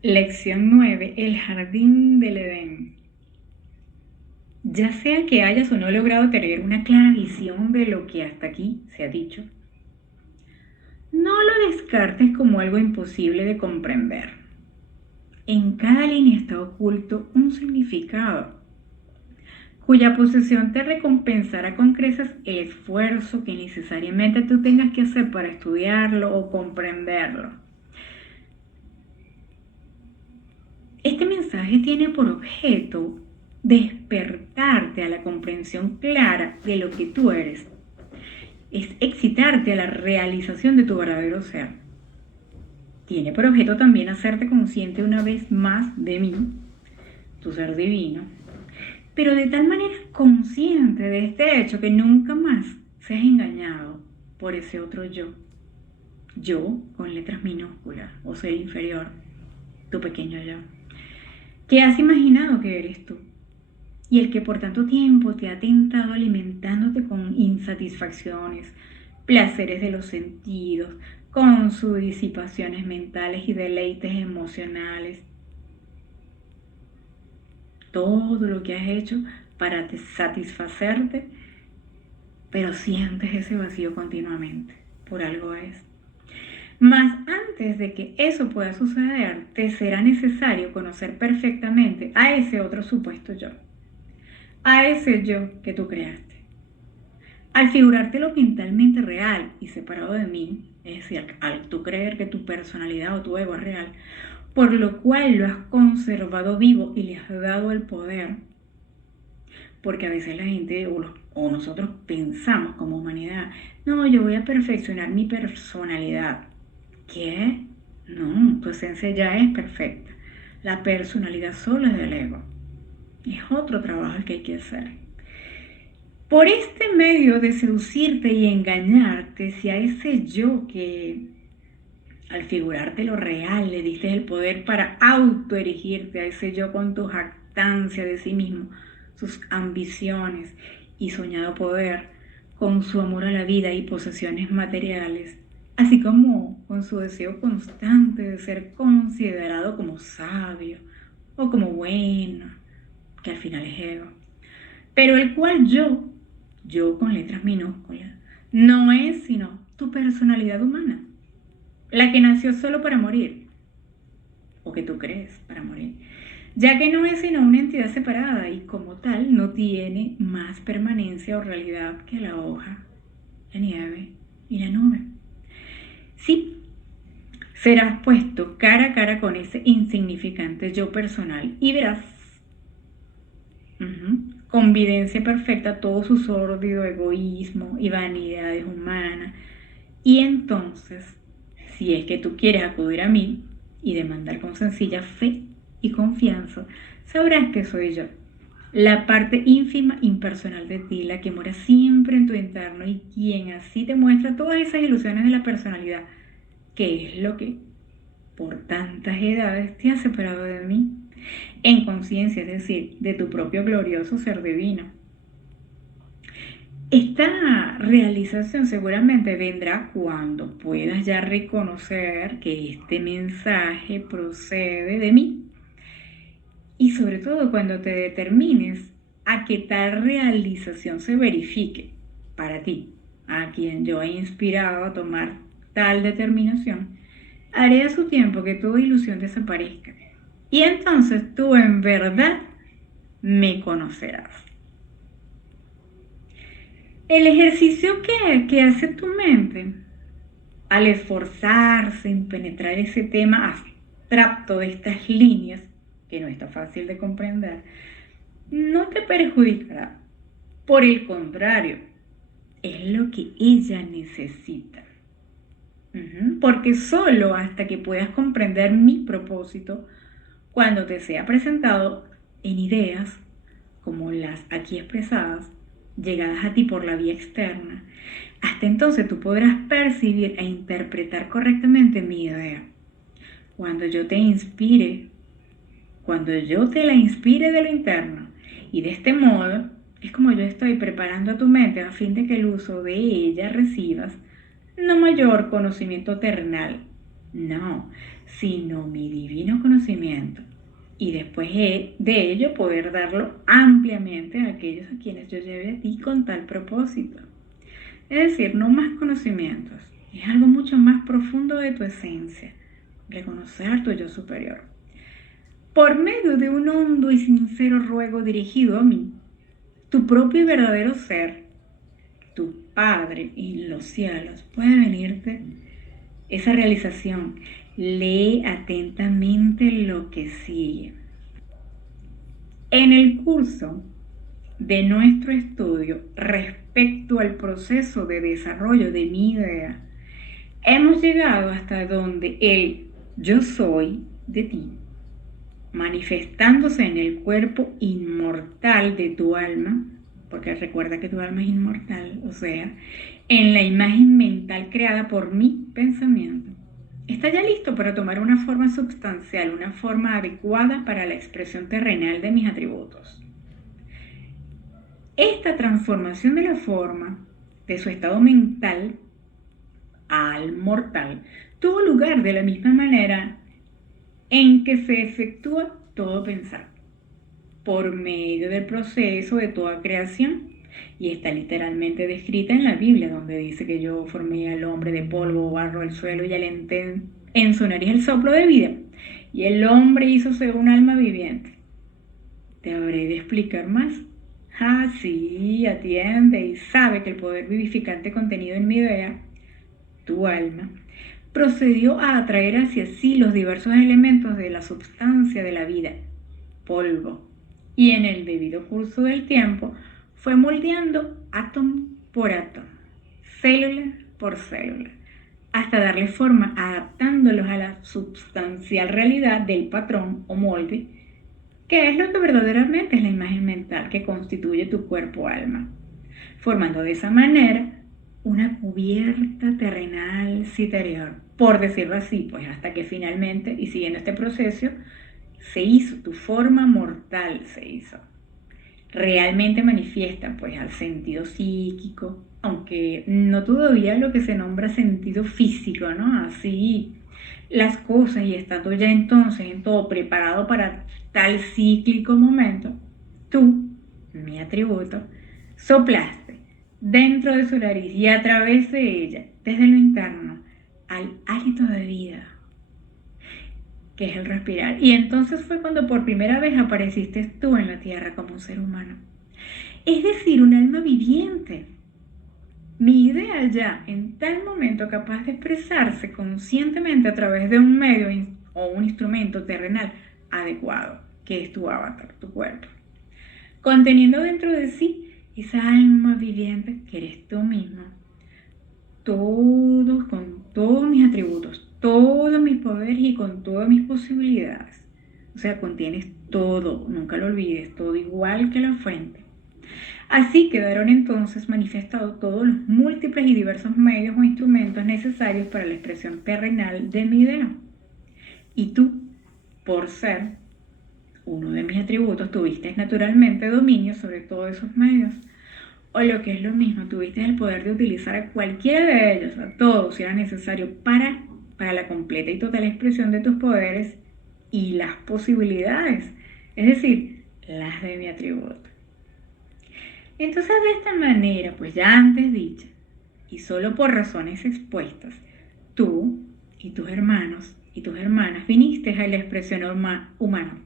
Lección 9: El jardín del Edén. Ya sea que hayas o no logrado tener una clara visión de lo que hasta aquí se ha dicho, no lo descartes como algo imposible de comprender. En cada línea está oculto un significado, cuya posesión te recompensará con creces el esfuerzo que necesariamente tú tengas que hacer para estudiarlo o comprenderlo. Este mensaje tiene por objeto despertarte a la comprensión clara de lo que tú eres. Es excitarte a la realización de tu verdadero ser. Tiene por objeto también hacerte consciente una vez más de mí, tu ser divino, pero de tal manera consciente de este hecho que nunca más seas engañado por ese otro yo. Yo con letras minúsculas o ser inferior, tu pequeño yo, que has imaginado que eres tú y el que por tanto tiempo te ha tentado alimentándote con insatisfacciones, placeres de los sentidos, con sus disipaciones mentales y deleites emocionales. Todo lo que has hecho para satisfacerte, pero sientes ese vacío continuamente. Por algo es. Mas antes de que eso pueda suceder, te será necesario conocer perfectamente a ese otro supuesto yo, a ese yo que tú creaste. Al figurártelo mentalmente real y separado de mí, es decir, al tú creer que tu personalidad o tu ego es real, por lo cual lo has conservado vivo y le has dado el poder, porque a veces la gente o nosotros pensamos como humanidad, no, yo voy a perfeccionar mi personalidad. ¿Qué? No, tu esencia ya es perfecta. La personalidad solo es del ego. Es otro trabajo el que hay que hacer. Por este medio de seducirte y engañarte, si a ese yo que al figurarte lo real le diste el poder para autoerigirte, a ese yo con tu jactancia de sí mismo, sus ambiciones y soñado poder, con su amor a la vida y posesiones materiales, así como con su deseo constante de ser considerado como sabio o como bueno, que al final es ego, pero el cual yo con letras minúsculas, no es sino tu personalidad humana, la que nació solo para morir, o que tú crees para morir, ya que no es sino una entidad separada y como tal no tiene más permanencia o realidad que la hoja, la nieve y la nube. Sí, serás puesto cara a cara con ese insignificante yo personal y verás con videncia perfecta todo su sórdido egoísmo y vanidades humanas. Y entonces, si es que tú quieres acudir a mí y demandar con sencilla fe y confianza, sabrás que soy yo, la parte ínfima, impersonal de ti, la que mora siempre en tu interno y quien así te muestra todas esas ilusiones de la personalidad, que es lo que por tantas edades te ha separado de mí, en conciencia, es decir, de tu propio glorioso ser divino. Esta realización seguramente vendrá cuando puedas ya reconocer que este mensaje procede de mí y sobre todo cuando te determines a que tal realización se verifique para ti, a quien yo he inspirado a tomar tal determinación, haré a su tiempo que toda ilusión desaparezca y entonces tú en verdad me conocerás. El ejercicio que hace tu mente al esforzarse en penetrar ese tema abstracto de estas líneas, que no está fácil de comprender, no te perjudicará. Por el contrario, es lo que ella necesita. Porque solo hasta que puedas comprender mi propósito, cuando te sea presentado en ideas como las aquí expresadas, llegadas a ti por la vía externa, hasta entonces tú podrás percibir e interpretar correctamente mi idea. Cuando yo te inspire, cuando yo te la inspire de lo interno, y de este modo es como yo estoy preparando a tu mente a fin de que el uso de ella recibas no mayor conocimiento terrenal, No, sino mi divino conocimiento. Y después de ello poder darlo ampliamente a aquellos a quienes yo lleve a ti con tal propósito. Es decir, no más conocimientos, es algo mucho más profundo de tu esencia, reconocer tu yo superior. Por medio de un hondo y sincero ruego dirigido a mí, tu propio y verdadero ser, tu Padre en los cielos, puede venirte esa realización. Lee atentamente lo que sigue. En el curso de nuestro estudio respecto al proceso de desarrollo de mi idea, hemos llegado hasta donde el yo soy de ti, manifestándose en el cuerpo inmortal de tu alma, porque recuerda que tu alma es inmortal, o sea, en la imagen mental creada por mi pensamiento. Está ya listo para tomar una forma sustancial, una forma adecuada para la expresión terrenal de mis atributos. Esta transformación de la forma, de su estado mental al mortal, tuvo lugar de la misma manera en que se efectúa todo pensar, por medio del proceso de toda creación. Y está literalmente descrita en la Biblia, donde dice que yo formé al hombre de polvo, barro del suelo y alenté en su nariz el soplo de vida. Y el hombre hízose un alma viviente. ¿Te habré de explicar más? Ah, sí, atiende y sabe que el poder vivificante contenido en mi idea, tu alma, procedió a atraer hacia sí los diversos elementos de la substancia de la vida, polvo, y en el debido curso del tiempo fue moldeando átomo por átomo, célula por célula, hasta darle forma adaptándolos a la substancial realidad del patrón o molde, que es lo que verdaderamente es la imagen mental que constituye tu cuerpo-alma, formando de esa manera una cubierta terrenal citerior, por decirlo así, pues hasta que finalmente, y siguiendo este proceso, se hizo, tu forma mortal se hizo. Realmente manifiesta pues al sentido psíquico, aunque no todavía lo que se nombra sentido físico, ¿no? Así las cosas y estando ya entonces en todo preparado para tal cíclico momento, tú, mi atributo, soplaste dentro de su nariz y a través de ella, desde lo interno, al hálito de vida, que es el respirar. Y entonces fue cuando por primera vez apareciste tú en la tierra como un ser humano. Es decir, un alma viviente. Mi idea ya, en tal momento capaz de expresarse conscientemente a través de un medio o un instrumento terrenal adecuado, que es tu avatar, tu cuerpo, conteniendo dentro de sí esa alma viviente que eres tú mismo. Todos, con todos mis atributos, todos mis poderes y con todas mis posibilidades. O sea, contienes todo, nunca lo olvides, todo igual que la fuente. Así quedaron entonces manifestados todos los múltiples y diversos medios o instrumentos necesarios para la expresión terrenal de mi idea. Y tú, por ser uno de mis atributos, tuviste naturalmente dominio sobre todos esos medios. O lo que es lo mismo, tuviste el poder de utilizar a cualquiera de ellos, a todos, si era necesario, para la completa y total expresión de tus poderes y las posibilidades, es decir, las de mi atributo. Entonces, de esta manera, pues ya antes dicha, y solo por razones expuestas, tú y tus hermanos y tus hermanas viniste a la expresión humana.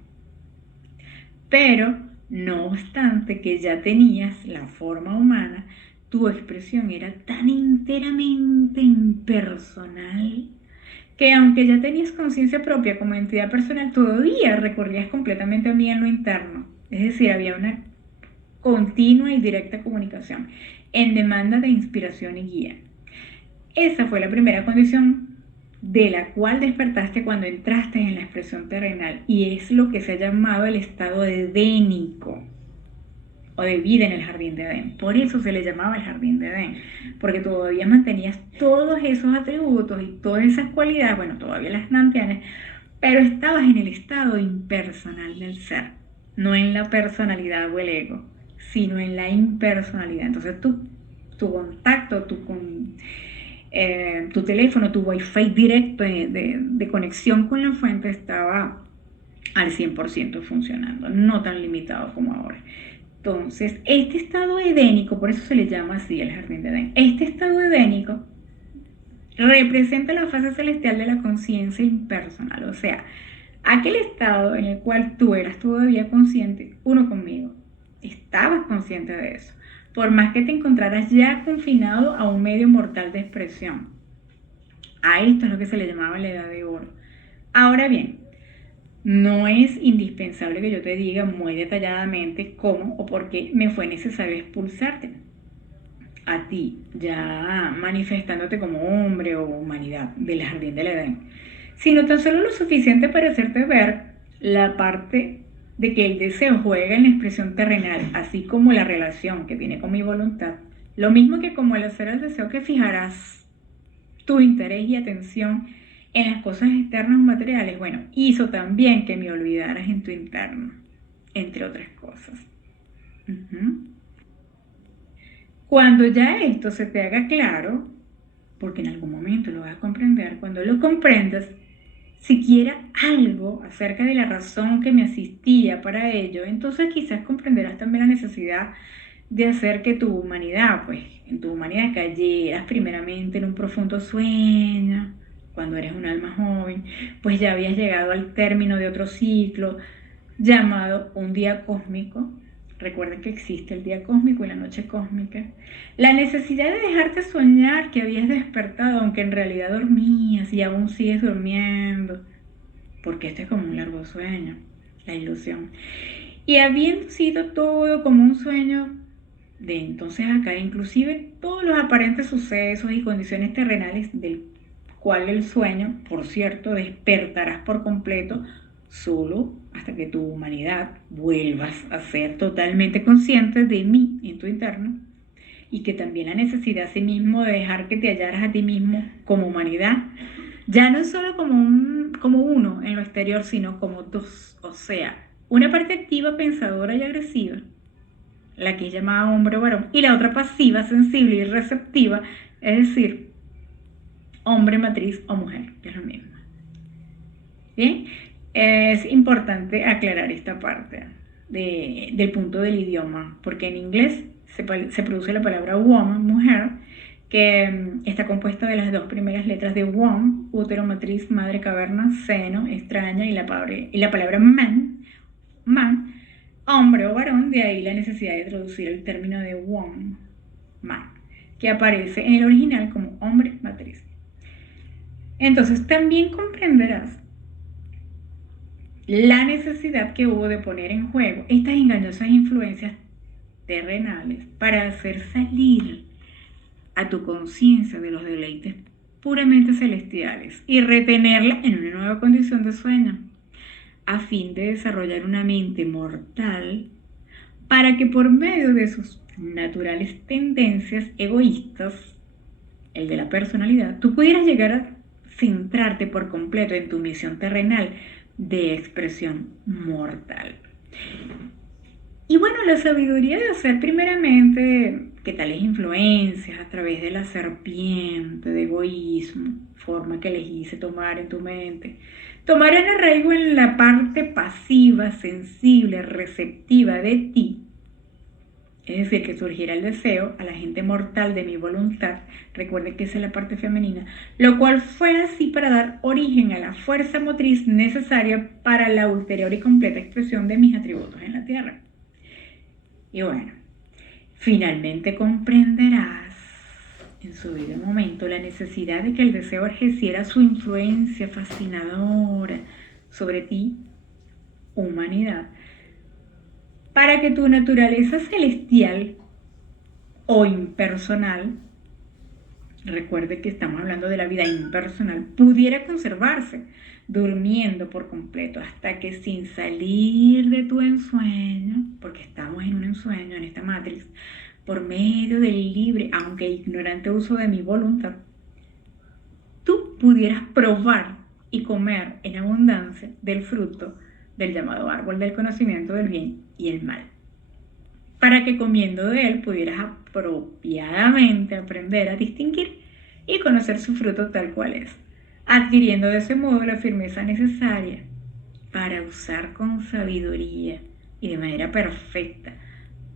Pero, no obstante que ya tenías la forma humana, tu expresión era tan enteramente impersonal que aunque ya tenías conciencia propia como entidad personal, todavía recorrías completamente a mí en lo interno. Es decir, había una continua y directa comunicación en demanda de inspiración y guía. Esa fue la primera condición de la cual despertaste cuando entraste en la expresión terrenal, y es lo que se ha llamado el estado edénico o de vida en el jardín de Edén. Por eso se le llamaba el jardín de Edén, porque todavía mantenías todos esos atributos y todas esas cualidades, bueno, todavía las mantienes, pero estabas en el estado impersonal del ser, no en la personalidad o el ego, sino en la impersonalidad. Entonces tu contacto, tu teléfono, tu wifi directo de conexión con la fuente estaba al 100% funcionando, no tan limitado como ahora. Entonces, este estado edénico, por eso se le llama así el jardín de Edén, este estado edénico representa la fase celestial de la conciencia impersonal, o sea, aquel estado en el cual tú eras todavía consciente, uno conmigo, estabas consciente de eso, por más que te encontraras ya confinado a un medio mortal de expresión. A esto es lo que se le llamaba la edad de oro. Ahora bien, no es indispensable que yo te diga muy detalladamente cómo o por qué me fue necesario expulsarte a ti, ya manifestándote como hombre o humanidad del jardín del Edén, sino tan solo lo suficiente para hacerte ver la parte de que el deseo juega en la expresión terrenal, así como la relación que tiene con mi voluntad, lo mismo que como al hacer el deseo que fijarás tu interés y atención en las cosas externas o materiales, bueno, hizo también que me olvidaras en tu interno, entre otras cosas. Cuando ya esto se te haga claro, porque en algún momento lo vas a comprender, cuando lo comprendas, siquiera algo acerca de la razón que me asistía para ello, entonces quizás comprenderás también la necesidad de hacer que tu humanidad, pues en tu humanidad cayeras primeramente en un profundo sueño, cuando eres un alma joven, pues ya habías llegado al término de otro ciclo llamado un día cósmico. Recuerda que existe el día cósmico y la noche cósmica. La necesidad de dejarte soñar que habías despertado, aunque en realidad dormías y aún sigues durmiendo, porque este es como un largo sueño, la ilusión. Y habiendo sido todo como un sueño, de entonces acá, inclusive todos los aparentes sucesos y condiciones terrenales del cual el sueño, por cierto, despertarás por completo solo hasta que tu humanidad vuelvas a ser totalmente consciente de mí en tu interno, y que también la necesidad a sí mismo de dejar que te hallaras a ti mismo como humanidad, ya no solo como uno en lo exterior, sino como dos, o sea, una parte activa, pensadora y agresiva, la que es llamada hombre o varón, y la otra pasiva, sensible y receptiva, es decir, hombre, matriz o mujer, que es lo mismo. Bien, es importante aclarar esta parte del punto del idioma, porque en inglés se produce la palabra woman, mujer, que está compuesta de las dos primeras letras de womb, útero, matriz, madre, caverna, seno, extraña, y la palabra man, hombre o varón, de ahí la necesidad de traducir el término de womb, man, que aparece en el original como hombre, matriz. Entonces también comprenderás la necesidad que hubo de poner en juego estas engañosas influencias terrenales para hacer salir a tu conciencia de los deleites puramente celestiales y retenerla en una nueva condición de sueño, a fin de desarrollar una mente mortal para que por medio de sus naturales tendencias egoístas, el de la personalidad, tú pudieras llegar a centrarte por completo en tu misión terrenal de expresión mortal. Y bueno, la sabiduría de hacer primeramente que tales influencias a través de la serpiente, de egoísmo, forma que elegiste tomar en tu mente, tomaran arraigo en la parte pasiva, sensible, receptiva de ti, es decir, que surgiera el deseo a la gente mortal de mi voluntad, recuerde que esa es la parte femenina, lo cual fue así para dar origen a la fuerza motriz necesaria para la ulterior y completa expresión de mis atributos en la tierra. Y bueno, finalmente comprenderás en su debido momento la necesidad de que el deseo ejerciera su influencia fascinadora sobre ti, humanidad, para que tu naturaleza celestial o impersonal, recuerde que estamos hablando de la vida impersonal, pudiera conservarse durmiendo por completo hasta que, sin salir de tu ensueño, porque estamos en un ensueño, en esta matriz, por medio del libre, aunque ignorante uso de mi voluntad, tú pudieras probar y comer en abundancia del fruto del llamado árbol del conocimiento del bien y el mal, para que comiendo de él pudieras apropiadamente aprender a distinguir y conocer su fruto tal cual es, adquiriendo de ese modo la firmeza necesaria para usar con sabiduría y de manera perfecta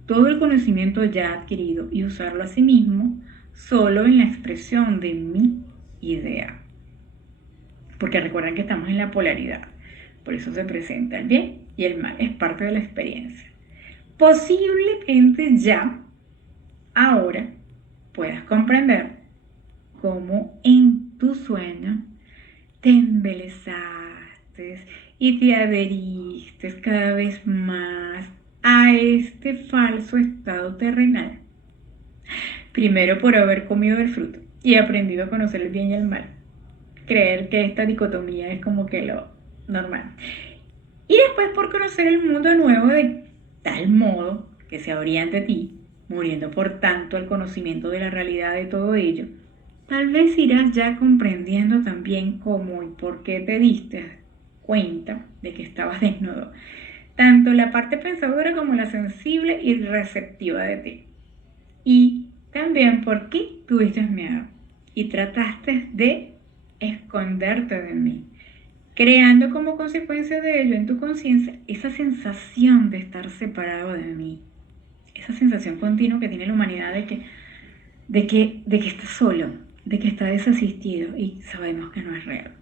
todo el conocimiento ya adquirido y usarlo a sí mismo solo en la expresión de mi idea. Porque recuerden que estamos en la polaridad, por eso se presenta el bien y el mal, es parte de la experiencia. Posiblemente ya, ahora, puedas comprender cómo en tu sueño te embelezaste y te adheriste cada vez más a este falso estado terrenal. Primero por haber comido el fruto y aprendido a conocer el bien y el mal. Creer que esta dicotomía es como que lo normal. Y después por conocer el mundo nuevo de tal modo que se abría ante ti, muriendo por tanto al conocimiento de la realidad de todo ello. Tal vez irás ya comprendiendo también cómo y por qué te diste cuenta de que estabas desnudo, tanto la parte pensadora como la sensible y receptiva de ti. Y también por qué tuviste miedo y trataste de esconderte de mí, creando como consecuencia de ello en tu conciencia esa sensación de estar separado de mí, esa sensación continua que tiene la humanidad de que está solo, de que está desasistido y sabemos que no es real.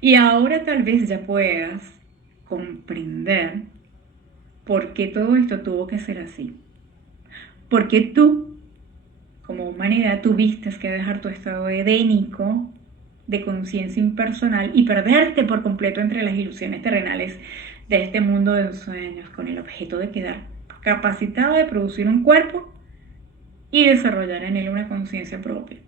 Y ahora tal vez ya puedas comprender por qué todo esto tuvo que ser así. Porque tú, como humanidad, tuviste que dejar tu estado edénico de conciencia impersonal y perderte por completo entre las ilusiones terrenales de este mundo de sueños con el objeto de quedar capacitado de producir un cuerpo y desarrollar en él una conciencia propia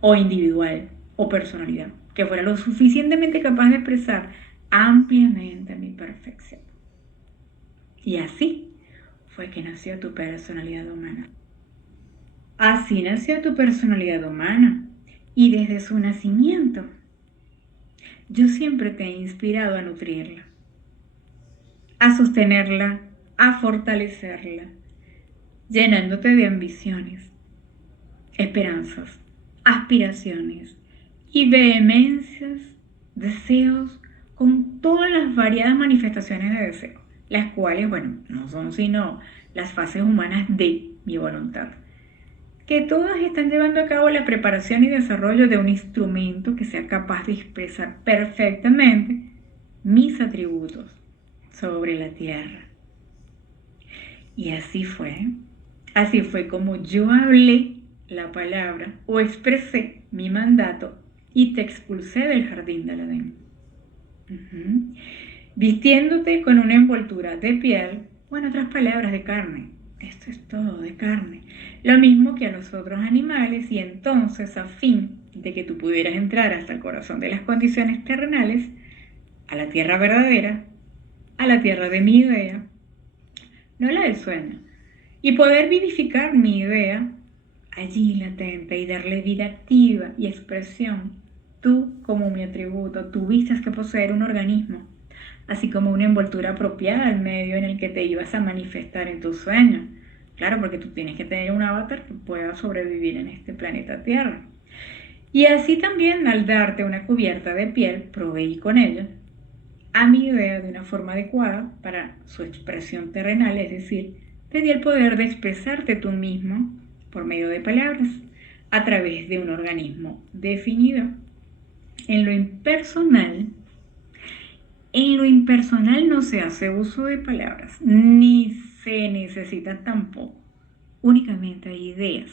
o individual o personalidad que fuera lo suficientemente capaz de expresar ampliamente mi perfección. Y así fue que nació tu personalidad humana. Así nació tu personalidad humana y desde su nacimiento yo siempre te he inspirado a nutrirla, a sostenerla, a fortalecerla, llenándote de ambiciones, esperanzas, aspiraciones y vehemencias, deseos, con todas las variadas manifestaciones de deseo, las cuales, bueno, no son sino las fases humanas de mi voluntad, que todas están llevando a cabo la preparación y desarrollo de un instrumento que sea capaz de expresar perfectamente mis atributos sobre la tierra. Y así fue como yo hablé la palabra o expresé mi mandato y te expulsé del jardín del Edén. Vistiéndote con una envoltura de piel, o en otras palabras, de carne. Esto es todo, de carne. Lo mismo que a los otros animales, y entonces, a fin de que tú pudieras entrar hasta el corazón de las condiciones terrenales, a la tierra verdadera, a la tierra de mi idea, no la del sueño, y poder vivificar mi idea allí latente y darle vida activa y expresión. Tú, como mi atributo, tuviste que poseer un organismo, así como una envoltura apropiada al medio en el que te ibas a manifestar en tus sueños. Claro, porque tú tienes que tener un avatar que pueda sobrevivir en este planeta Tierra. Y así también, al darte una cubierta de piel, proveí con ella a mi idea de una forma adecuada para su expresión terrenal, es decir, te di el poder de expresarte tú mismo por medio de palabras, a través de un organismo definido. En lo impersonal no se hace uso de palabras, ni se necesita tampoco. Únicamente hay ideas.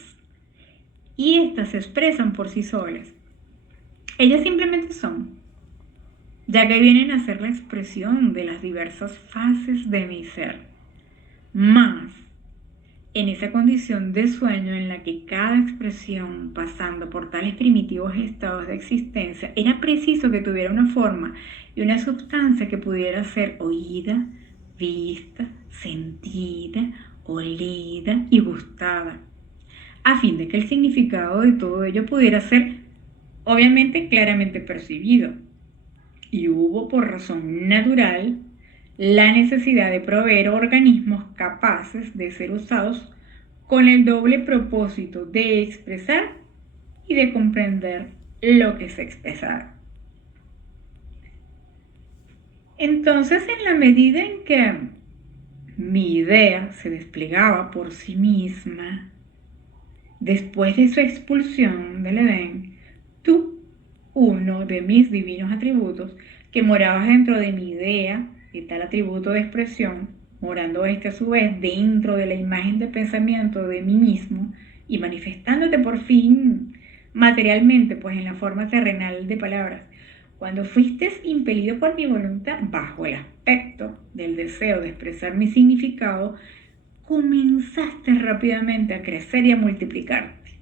Y estas se expresan por sí solas. Ellas simplemente son, ya que vienen a ser la expresión de las diversas fases de mi ser. Más en esa condición de sueño en la que cada expresión, pasando por tales primitivos estados de existencia, era preciso que tuviera una forma y una sustancia que pudiera ser oída, vista, sentida, olida y gustada, a fin de que el significado de todo ello pudiera ser, obviamente, claramente percibido. Y hubo, por razón natural, la necesidad de proveer organismos capaces de ser usados con el doble propósito de expresar y de comprender lo que se expresaba. Entonces, en la medida en que mi idea se desplegaba por sí misma, después de su expulsión del Edén, tú, uno de mis divinos atributos, que morabas dentro de mi idea, de tal atributo de expresión, morando este a su vez dentro de la imagen de pensamiento de mí mismo y manifestándote por fin materialmente, pues en la forma terrenal de palabras, cuando fuiste impelido por mi voluntad bajo el aspecto del deseo de expresar mi significado, comenzaste rápidamente a crecer y a multiplicarte.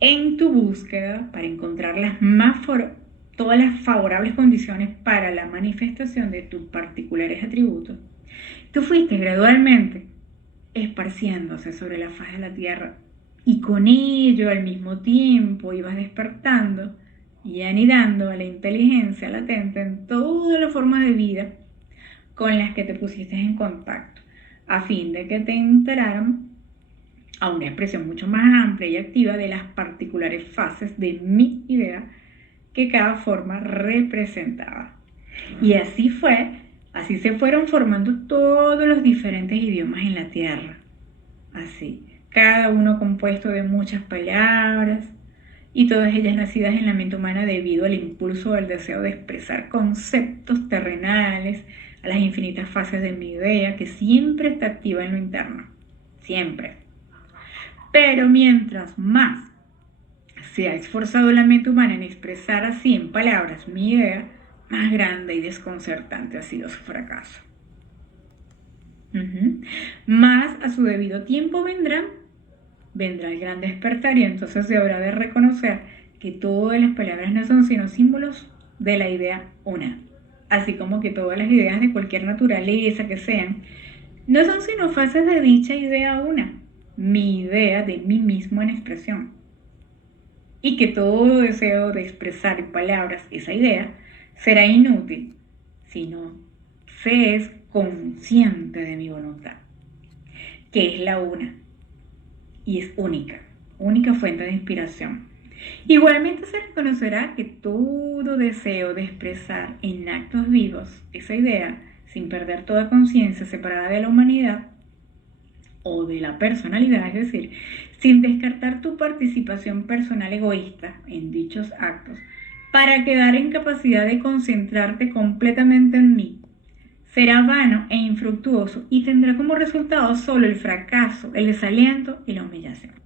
En tu búsqueda para encontrar todas las favorables condiciones para la manifestación de tus particulares atributos, tú fuiste gradualmente esparciéndose sobre la faz de la tierra y con ello al mismo tiempo ibas despertando y anidando a la inteligencia latente en todas las formas de vida con las que te pusiste en contacto, a fin de que te enteraran a una expresión mucho más amplia y activa de las particulares fases de mi idea que cada forma representaba. Y así se fueron formando todos los diferentes idiomas en la tierra. Así, cada uno compuesto de muchas palabras y todas ellas nacidas en la mente humana debido al impulso del deseo de expresar conceptos terrenales, a las infinitas fases de mi idea que siempre está activa en lo interno. Siempre. Pero mientras más se ha esforzado la mente humana en expresar así en palabras mi idea, más grande y desconcertante ha sido su fracaso. Más a su debido tiempo vendrá el gran despertar y entonces se habrá de reconocer que todas las palabras no son sino símbolos de la idea una, así como que todas las ideas de cualquier naturaleza que sean, no son sino fases de dicha idea una, mi idea de mí mismo en expresión. Y que todo deseo de expresar en palabras esa idea será inútil si no se es consciente de mi voluntad, que es la una y es única fuente de inspiración. Igualmente se reconocerá que todo deseo de expresar en actos vivos esa idea, sin perder toda conciencia separada de la humanidad o de la personalidad, es decir, sin descartar tu participación personal egoísta en dichos actos, para quedar en capacidad de concentrarte completamente en mí, será vano e infructuoso y tendrá como resultado solo el fracaso, el desaliento y la humillación.